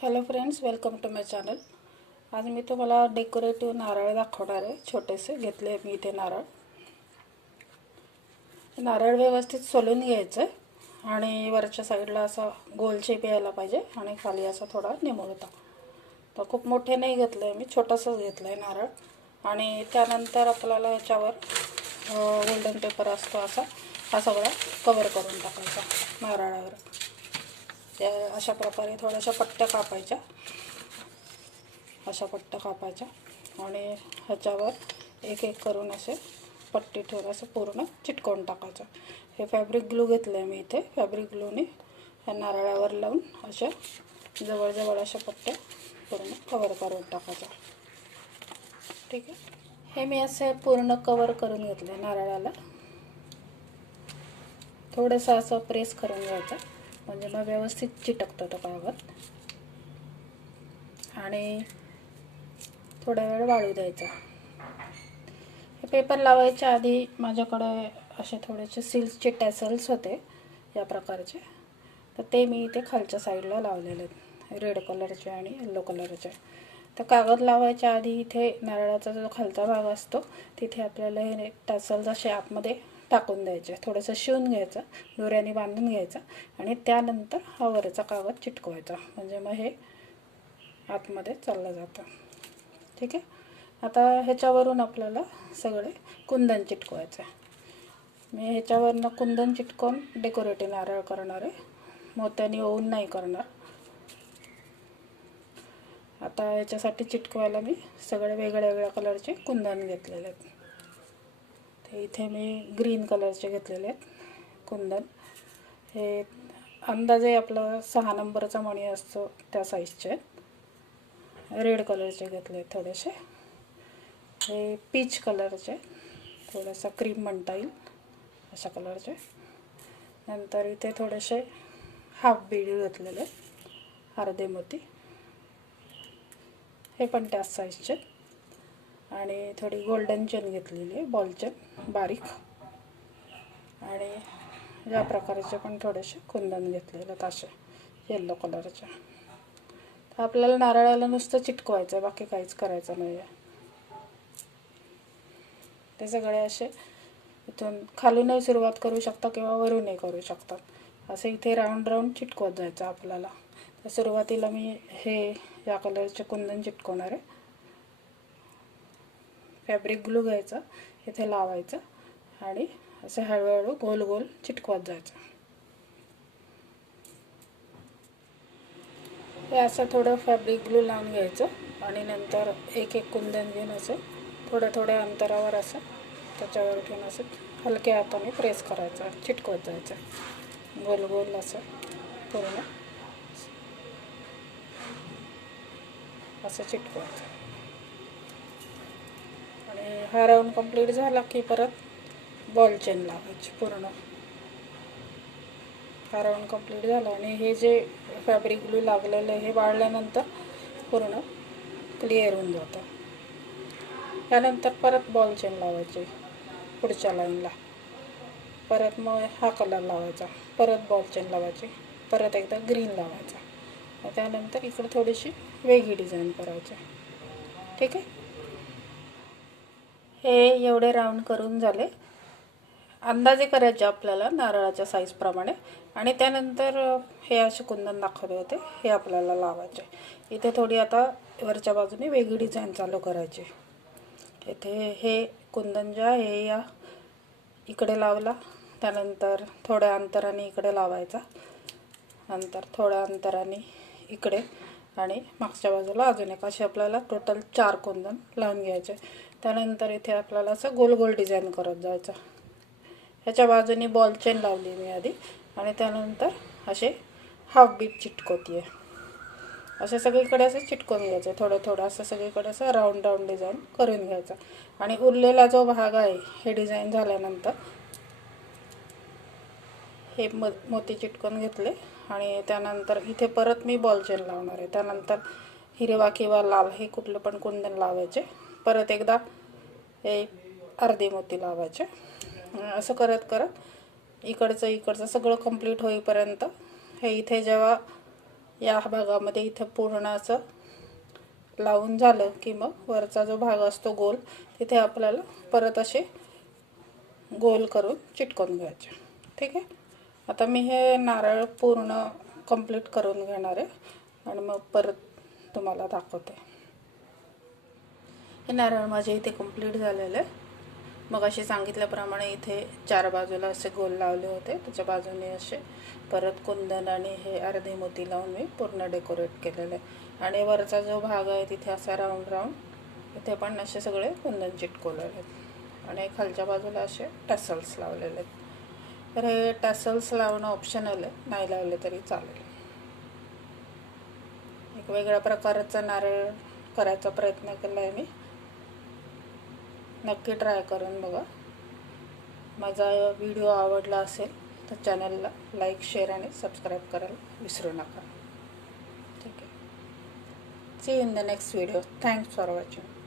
Hello friends welcome to my channel आज मी तुम्हाला डेकोरेटिव्ह नारळ दाखवणार आहे. छोटेसे घेतले मी इथे नारळ. नारळ व्यवस्थित सोलून घ्यायचं आहे आणि वरच्या साईडला असा गोल शेप यायला पाहिजे आणि खाली असा थोडा निमुळता तर खूप मोठे नाही घेतलं आहे मी छोटंसंच घेतलं आहे नारळ. आणि त्यानंतर आपल्याला ह्याच्यावर गोल्डन पेपर असतो असा हा सगळा कवर करून टाकायचा नारळावर. त्या अशा प्रकारे थोड्याशा पट्ट्या कापायच्या. अशा पट्ट्या कापायच्या आणि ह्याच्यावर एक एक करून असे पट्टी ठेवून असं पूर्ण चिटकवून टाकायचं. हे फॅब्रिक ग्लू घेतलं आहे मी इथे. फॅब्रिक ग्लूने ह्या नारळावर लावून अशा जवळजवळ अशा पट्ट्या पूर्ण कवर करून टाकायच्या. ठीक आहे? हे मी असे पूर्ण कवर करून घेतलं नारळाला. थोडंसं असं प्रेस करून घ्यायचं. म्हणजे मग व्यवस्थित चिटकतो तो कागद. आणि थोडा वेळ वाळू द्यायचा. हे पेपर लावायच्या आधी माझ्याकडे असे थोडेसे सिल्कचे टॅसल्स होते या प्रकारचे. तर ते मी इथे खालच्या साईडला लावलेले आहेत. रेड कलरचे आणि येल्लो कलरचे. तर कागद लावायच्या आधी इथे नारळाचा जो खालचा भाग असतो तिथे आपल्याला हे टॅसल्स असे आतमध्ये टाकून द्यायचे. थोडंसं शिवून घ्यायचं दोऱ्याने बांधून घ्यायचं आणि त्यानंतर हा वरचा कागद चिटकवायचा. म्हणजे मग हे आतमध्ये चाललं जातं. ठीक आहे? आता ह्याच्यावरून आपल्याला सगळे कुंदन चिटकवायचं. आहे मी ह्याच्यावरनं कुंदन चिटकवून डेकोरेटिव्ह नारळ करणार आहे. मोत्याने ओवून नाही करणार. आता ह्याच्यासाठी चिटकवायला मी सगळे वेगळ्या वेगळ्या कलरचे कुंदन घेतलेले आहेत. ते इथे मी ग्रीन कलरचे घेतलेले आहेत कुंदन. हे अंदाजे आपला सहा नंबरचा मणी असतो त्या साईजचे रेड कलरचे घेतले थोडेसे. हे पीच कलरचे थोडासा क्रीम म्हणता येईल अशा कलरचे. नंतर इथे थोडेसे हाफ बीड घेतलेले अर्धे मोती. हे पण त्याच साईजचे आणि थोडी गोल्डन चेन घेतलेली आहे बॉल चेन बारीक. आणि या प्रकारचे पण थोडेसे कुंदन घेतलेले आहेत असे येल्लो कलरचे तर आपल्याला नारळाला नुसतं चिटकवायचं आहे बाकी काहीच करायचं नाही आहे ते सगळे असे इथून खालूनही सुरुवात करू शकता किंवा वरूनही करू शकतात असे इथे राऊंड राऊंड चिटकवत जायचं आपल्याला. तर सुरुवातीला मी हे या कलरचे कुंदन चिटकवणार आहे. फॅब्रिक ग्लू घ्यायचं इथे लावायचं आणि असं हळूहळू गोल गोल चिटकवत जायचं. हे असं थोडं फॅब्रिक ग्लू लावून घ्यायचं आणि नंतर एक एक कुंदन घेऊन असं थोड्या थोड्या अंतरावर असं त्याच्यावर ठेवून असं हलक्या हाताने प्रेस करायचं चिटकवत जायचं. गोल गोल असं पूर्ण असं चिटकवायचं. हा राऊंड कंप्लीट झाला की परत बॉल चेन लावायची पूर्ण. हा राऊंड कंप्लीट झाला आणि हे जे फॅब्रिक ग्लू लागलेलं आहे हे वाळल्यानंतर पूर्ण क्लिअर होऊन जातं. त्यानंतर परत बॉल चेन लावायची पुढच्या लाईनला परत मग हा कलर लावायचा परत बॉल चेन लावायची परत एकदा ग्रीन लावायचा. त्यानंतर इकडे थोडीशी वेगळी डिझाईन करायची. ठीक आहे? हे एवढे राऊंड करून झाले. अंदाजे करायचे आपल्याला नारळाच्या साईजप्रमाणे आणि त्यानंतर हे असे कुंदन दाखवले होते. हे आपल्याला लावायचे. इथे थोडी आता वरच्या बाजूने वेगळी डिझाईन चालू करायची. इथे हे कुंदन जे आहे या इकडे लावला. त्यानंतर थोड्या अंतराने इकडे लावायचा. नंतर थोड्या अंतराने इकडे. आणि मागच्या बाजूला अजून एक असे आपल्याला टोटल चार कुंदन लावून घ्यायचे. त्यानंतर इथे आपल्याला असं गोल गोल डिझाईन करत जायचं. ह्याच्या बाजूने बॉल चेन लावली मी आधी. आणि त्यानंतर असे हाफ बीट चिटकवती आहे असे सगळीकडे असं चिटकून घ्यायचं. थोडं थोडं असं सगळीकडे असं राऊंड राऊंड डिझाईन करून घ्यायचं. आणि उरलेला जो भाग आहे हे डिझाईन झाल्यानंतर हे म मोती चिटकून घेतले. आणि त्यानंतर इथे परत मी बॉल चेन लावणार आहे. त्यानंतर हिरवा किंवा लाल हे कुठलं पण कुंदन लावायचे. परत एकदा हे अर्धे मोती लावायचे. असं करत करत इकडचं इकडचं सगळं कंप्लीट होईपर्यंत हे इथे जेव्हा या भागामध्ये इथं पूर्ण असं लावून झालं की मग वरचा जो भाग असतो गोल तिथे आपल्याला परत असे गोल करून चिटकून घ्यायचे. ठीक आहे? आता मी हे नारळ पूर्ण कंप्लीट करून घेणार आहे. आणि मग परत तुम्हाला दाखवते. हे नारळ माझे इथे कंप्लीट झालेलं आहे. मग असे सांगितल्याप्रमाणे इथे चार बाजूला असे गोल लावले होते. त्याच्या बाजूने असे परत कुंदन आणि हे अर्धे मोती लावून मी पूर्ण डेकोरेट केलेलं आहे. आणि वरचा जो भाग आहे तिथे असा राऊंड राऊंड इथे पण असे सगळे कुंदन चिटकवलेले आहेत. आणि खालच्या बाजूला असे टसल्स लावलेले आहेत. तर हे टॅसल्स लावणं ऑप्शनल आहे. नाही लावले तरी चालेल. एक वेगळ्या प्रकारचा नारळ करायचा प्रयत्न केला आहे मी. नक्की ट्राय करून बघा. माझा व्हिडिओ आवडला असेल तर चॅनलला लाईक शेअर आणि सबस्क्राईब करायला विसरू नका. ठीक आहे. See in the next video thanks for watching